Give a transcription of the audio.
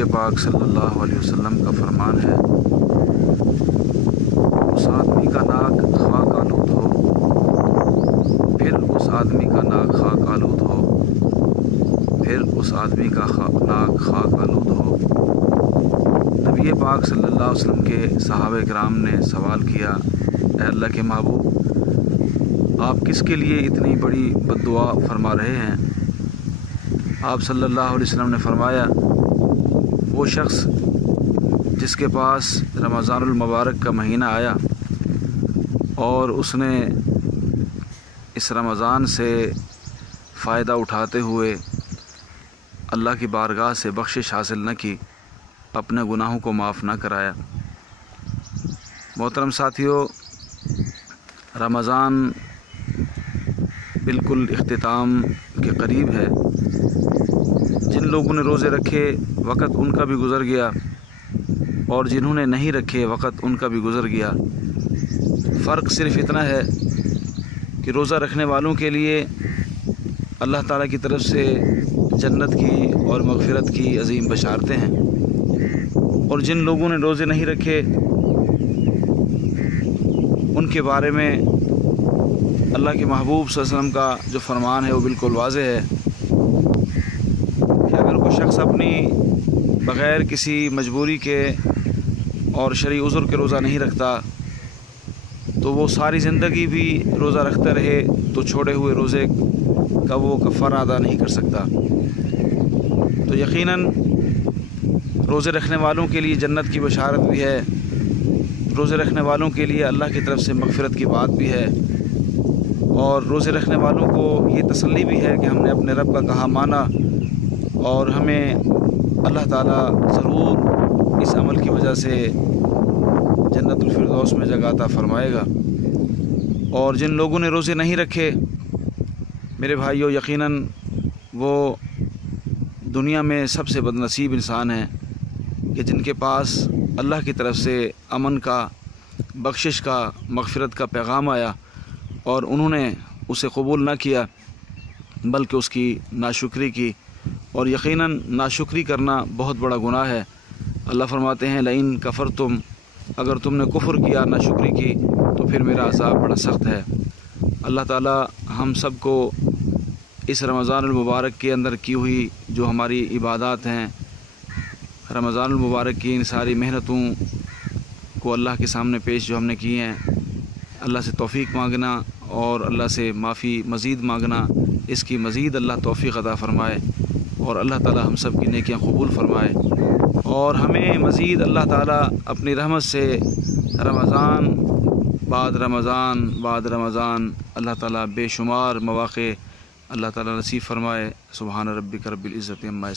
نبی پاک صلی اللہ علیہ وسلم کا فرمان ہے، اس آدمی کا ناک خاک آلود ہو، پھر اس آدمی کا ناک خاک آلود ہو، پھر اس آدمی کا ناک خاک آلود ہو۔ نبی پاک صلی اللہ علیہ وسلم کے صحابہ کرام نے سوال کیا، اے اللہ کے محبوب، آپ کس کے لیے اتنی بڑی بد دعا فرما رہے ہیں؟ آپ صلی اللہ علیہ وسلم نے فرمایا، وہ شخص جس کے پاس رمضان المبارک کا مہینہ آیا اور اس نے اس رمضان سے فائدہ اٹھاتے ہوئے اللہ کی بارگاہ سے بخشش حاصل نہ کی، اپنے گناہوں کو معاف نہ کرایا۔ محترم ساتھیو، رمضان بالکل اختتام کے قریب ہے۔ جن لوگوں نے روزے رکھے وقت ان کا بھی گزر گیا، اور جنہوں نے نہیں رکھے وقت ان کا بھی گزر گیا۔ فرق صرف اتنا ہے کہ روزہ رکھنے والوں کے لیے اللہ تعالیٰ کی طرف سے جنت کی اور مغفرت کی عظیم بشارتیں ہیں، اور جن لوگوں نے روزے نہیں رکھے ان کے بارے میں اللہ کے محبوب صلی اللہ علیہ وسلم کا جو فرمان ہے وہ بالکل واضح ہے کہ اگر کوئی شخص اپنی بغیر کسی مجبوری کے اور شرعی عذر کے روزہ نہیں رکھتا تو وہ ساری زندگی بھی روزہ رکھتا رہے تو چھوڑے ہوئے روزے کا وہ کفارہ ادا نہیں کر سکتا۔ تو یقیناً روزے رکھنے والوں کے لیے جنت کی بشارت بھی ہے، روزے رکھنے والوں کے لیے اللہ کی طرف سے مغفرت کی بات بھی ہے، اور روزے رکھنے والوں کو یہ تسلی بھی ہے کہ ہم نے اپنے رب کا کہا مانا، اور ہمیں اللہ تعالیٰ ضرور اس عمل کی وجہ سے جنت الفردوس میں جگہ عطا فرمائے گا۔ اور جن لوگوں نے روزے نہیں رکھے میرے بھائیو، یقیناً وہ دنیا میں سب سے بد نصیب انسان ہیں کہ جن کے پاس اللہ کی طرف سے امن کا، بخشش کا، مغفرت کا پیغام آیا اور انہوں نے اسے قبول نہ کیا بلکہ اس کی ناشکری کی، اور یقیناً ناشکری کرنا بہت بڑا گناہ ہے۔ اللہ فرماتے ہیں، لئن کفرتم، اگر تم نے کفر کیا، ناشکری کی، تو پھر میرا عذاب بڑا سخت ہے۔ اللہ تعالیٰ ہم سب کو اس رمضان المبارک کے اندر کی ہوئی جو ہماری عبادات ہیں، رمضان المبارک کی ان ساری محنتوں کو اللہ کے سامنے پیش جو ہم نے کی ہیں، اللہ سے توفیق مانگنا اور اللہ سے معافی مزید مانگنا، اس کی مزید اللہ توفیق عطا فرمائے، اور اللہ تعالیٰ ہم سب کی نیکیاں قبول فرمائے، اور ہمیں مزید اللہ تعالیٰ اپنی رحمت سے رمضان بعد رمضان بعد رمضان اللہ تعالیٰ بے شمار مواقع اللہ تعالیٰ نصیب فرمائے۔ سبحان ربک رب العزت عما